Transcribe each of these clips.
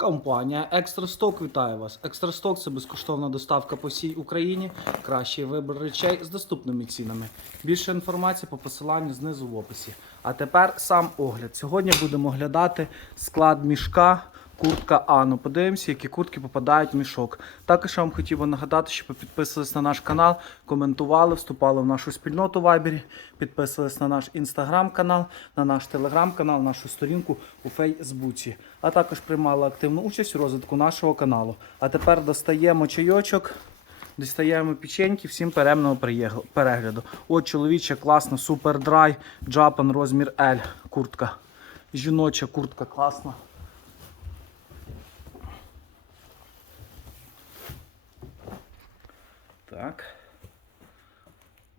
Компанія Екстрасток вітає вас. Екстрасток це безкоштовна доставка по всій Україні. Кращий вибір речей з доступними цінами. Більше інформації по посиланню знизу в описі. А тепер сам огляд. Сьогодні будемо оглядати склад мішка. Куртка Ану. Подивимося, які куртки попадають в мішок. Також я вам хотів би нагадати, щоб ви підписувались на наш канал, коментували, вступали в нашу спільноту в Вайбері, підписувались на наш інстаграм-канал, на наш телеграм-канал, нашу сторінку у Фейсбуці. А також приймали активну участь у розвитку нашого каналу. А тепер достаємо чайочок. Дістаємо печеньки, всім перемного перегляду. От чоловіча класна, супер драй, джапан розмір L, куртка. Жіноча куртка класна. Так.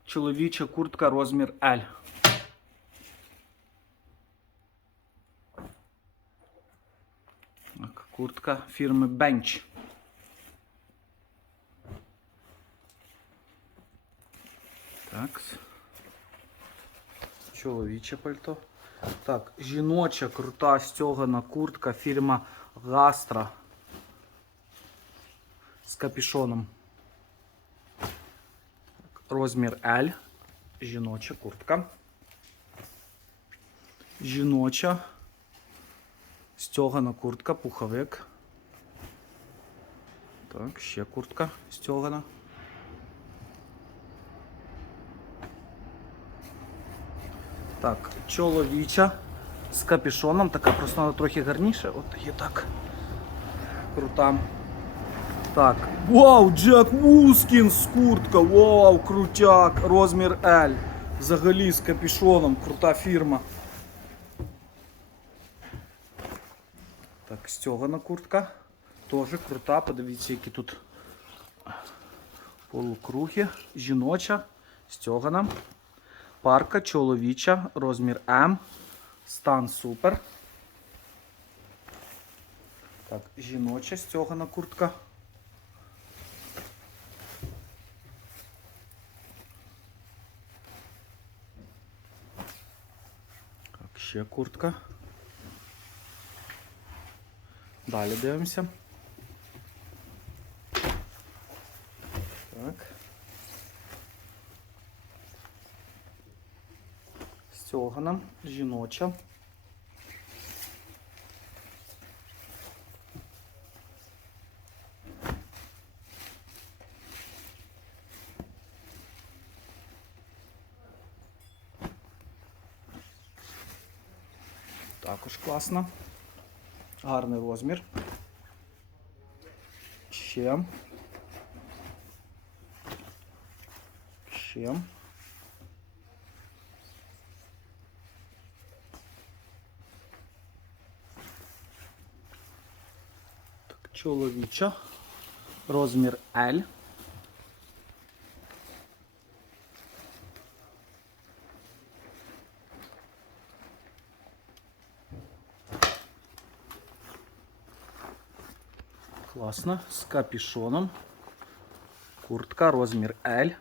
Чоловіча куртка розмір L. Так, куртка фірми Bench. Так. Чоловіче пальто. Так, жіноча крута стьогана куртка фірма Гастра з капюшоном. Розмір L. Жіноча куртка. Жіноча. Стьогана куртка, пуховик. Так, ще куртка стьогана. Так, чоловіча з капюшоном. Така просто вона трохи гарніше. От є так. Крута. Так. Вау, Джек Мускінс куртка. Вау, крутяк. Розмір L. Взагалі з капюшоном. Крута фірма. Так, стьогана куртка. Тоже крута. Подивіться, які тут полукруги. Жіноча. Стьогана. Парка чоловіча. Розмір М. Стан супер. Так, жіноча стьогана куртка. Ще куртка. Далі дивимося. Так. Стьогана, жіноча. Також класно. Гарний розмір. Ще. Ще. Так, чоловіча. Розмір L. Класно. З капюшоном. Куртка, розмір L.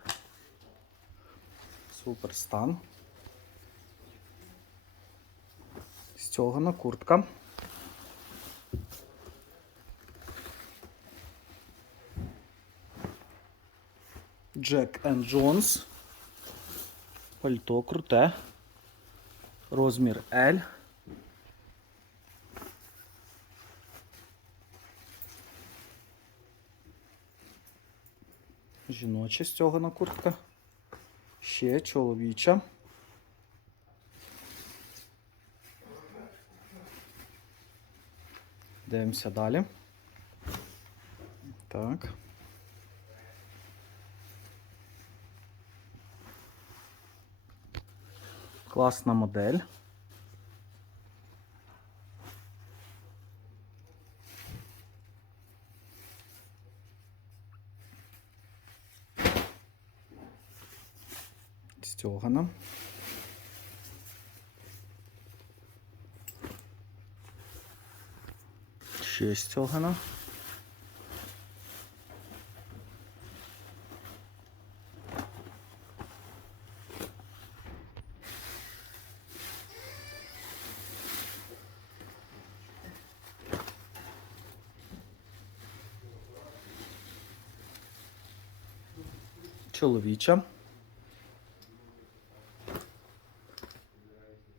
Супер стан. Стьогана куртка. Джек and Джонс. Пальто круте. Розмір L. Жіноча стьогана куртка. Ще чоловіча. Дивимося далі. Так. Класна модель. Логана. Шість Логана. Чоловіча.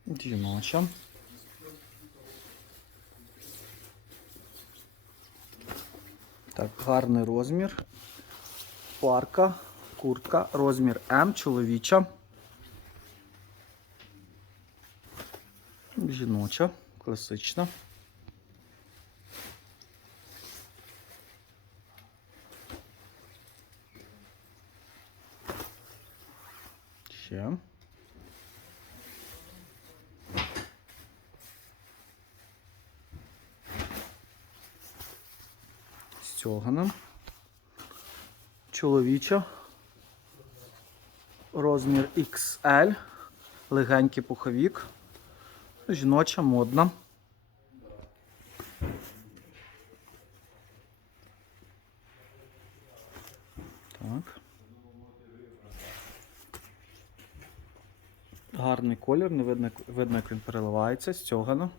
Жіноча. Так, гарний розмір. Парка, куртка, розмір М, чоловіча. Жіноча, класична. Ще. Стьогана. Чоловіча. Розмір XL. Легенький пуховік. Жіноча, модна. Так. Гарний колір, не видно, видно, як він переливається, стьогано.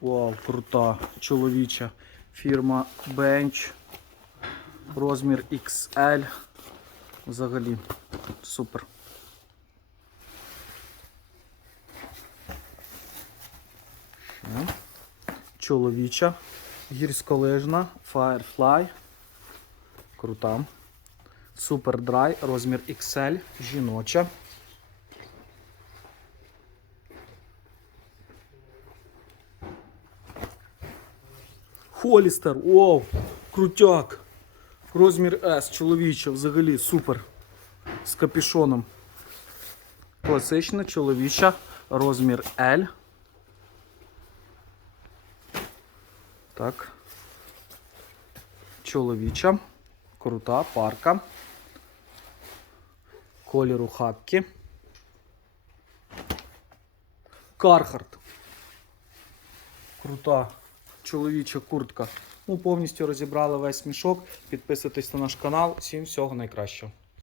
Вау, крута чоловіча фірма Bench. Розмір XL. Взагалі супер. Чоловіча, гірськолижна, Firefly. Крута. Супер драй, розмір XL, жіноча. Холістер, вау, крутяк. Розмір S, чоловіча, взагалі супер. З капюшоном. Класична чоловіча, розмір L. Так. Чоловіча. Крута парка. Кольору хапки. Кархарт. Крута чоловіча куртка. Ну, повністю розібрали весь мішок. Підписуйтесь на наш канал. Всім всього найкращого.